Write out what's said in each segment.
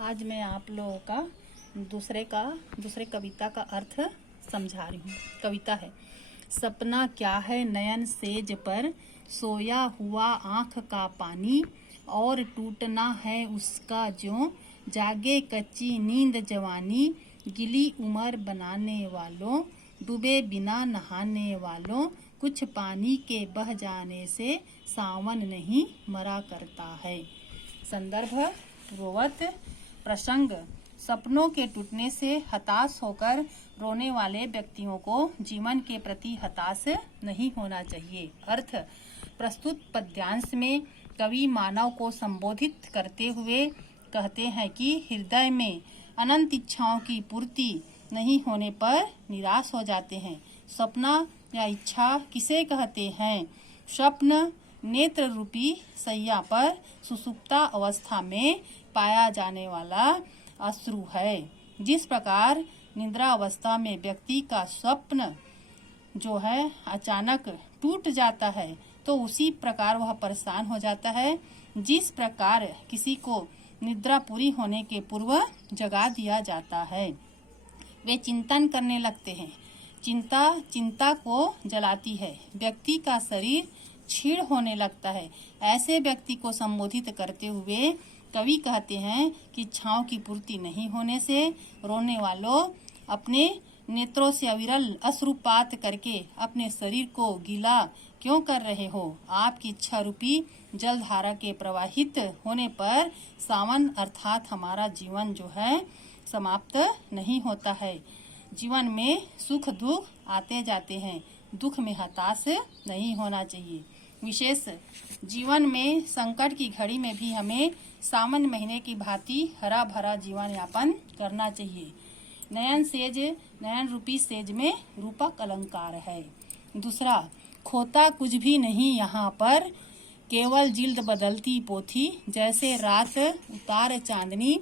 आज मैं आप लोगों का दूसरे कविता का अर्थ समझा रही हूँ। कविता है, सपना क्या है नयन सेज पर, सोया हुआ आँख का पानी, और टूटना है उसका ज्यों जागे कच्ची नींद जवानी। गिली उम्र बनाने वालों, डूबे बिना नहाने वालों, कुछ पानी के बह जाने से सावन नहीं मरा करता है। संदर्भ पूर्ववत प्रसंग, सपनों के टूटने से हताश होकर रोने वाले व्यक्तियों को जीवन के प्रति हताश नहीं होना चाहिए। अर्थ, प्रस्तुत पद्यांश में कवि मानव को संबोधित करते हुए कहते हैं कि हृदय में अनंत इच्छाओं की पूर्ति नहीं होने पर निराश हो जाते हैं। सपना या इच्छा किसे कहते हैं? स्वप्न नेत्र रूपी सैया पर सुषुप्ता अवस्था में पाया जाने वाला अश्रु है। जिस प्रकार निद्रा अवस्था में व्यक्ति का स्वप्न जो है अचानक टूट जाता है, तो उसी प्रकार वह परेशान हो जाता है। जिस प्रकार किसी को निद्रा पूरी होने के पूर्व जगा दिया जाता है, वे चिंतन करने लगते हैं। चिंता को जलाती है, व्यक्ति का शरीर क्षीण होने लगता है। ऐसे व्यक्ति को संबोधित करते हुए कवि कहते हैं कि इच्छाओं की पूर्ति नहीं होने से रोने वालों, अपने नेत्रों से अविरल अश्रुपात करके अपने शरीर को गीला क्यों कर रहे हो? आपकी इच्छा रूपी जलधारा के प्रवाहित होने पर सावन अर्थात हमारा जीवन जो है समाप्त नहीं होता है। जीवन में सुख दुख आते जाते हैं, दुख में हताश नहीं होना चाहिए। विशेष जीवन में संकट की घड़ी में भी हमें सावन महीने की भांति हरा भरा जीवन यापन करना चाहिए। नयन रूपी सेज में रूपक अलंकार है। दूसरा, खोता कुछ भी नहीं यहाँ पर, केवल जिल्द बदलती पोथी। जैसे रात उतार चांदनी,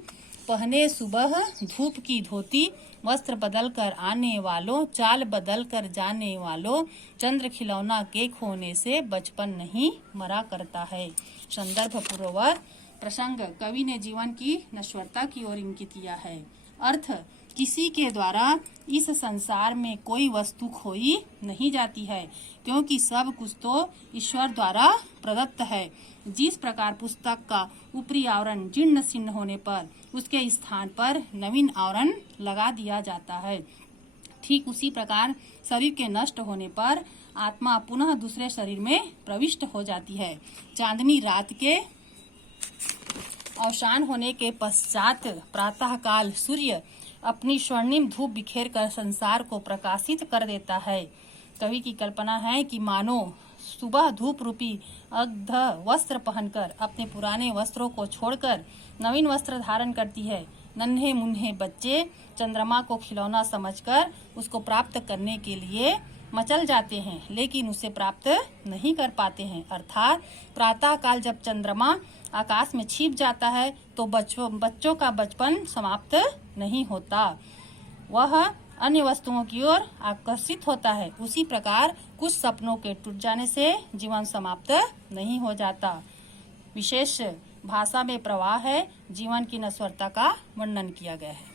पहने सुबह धूप की धोती। वस्त्र बदल कर आने वालों, चाल बदल कर जाने वालों, चंद्र खिलौना के खोने से बचपन नहीं मरा करता है। संदर्भ पूर्ववत प्रसंग, कवि ने जीवन की नश्वरता की ओर इंगित किया है। अर्थ, किसी के द्वारा इस संसार में कोई वस्तु खोई नहीं जाती है, क्योंकि सब कुछ तो ईश्वर द्वारा प्रदत्त है। जिस प्रकार पुस्तक का ऊपरी आवरण जीर्ण शीर्ण होने पर उसके स्थान पर नवीन आवरण लगा दिया जाता है, ठीक उसी प्रकार शरीर के नष्ट होने पर आत्मा पुनः दूसरे शरीर में प्रविष्ट हो जाती है। चांदनी रात के अवसान होने के पश्चात प्रातः काल सूर्य अपनी स्वर्णिम धूप बिखेर कर संसार को प्रकाशित कर देता है। कवि की कल्पना है कि मानो सुबह धूप रूपी अग्ध वस्त्र पहनकर अपने पुराने वस्त्रों को छोड़कर नवीन वस्त्र धारण करती है। नन्हे मुन्हे बच्चे चंद्रमा को खिलौना समझकर उसको प्राप्त करने के लिए मचल जाते हैं, लेकिन उसे प्राप्त नहीं कर पाते हैं। अर्थात प्रातः काल जब चंद्रमा आकाश में छिप जाता है तो बच्चों का बचपन समाप्त नहीं होता, वह अन्य वस्तुओं की ओर आकर्षित होता है। उसी प्रकार कुछ सपनों के टूट जाने से जीवन समाप्त नहीं हो जाता। विशेष भाषा में प्रवाह है, जीवन की नश्वरता का वर्णन किया गया है।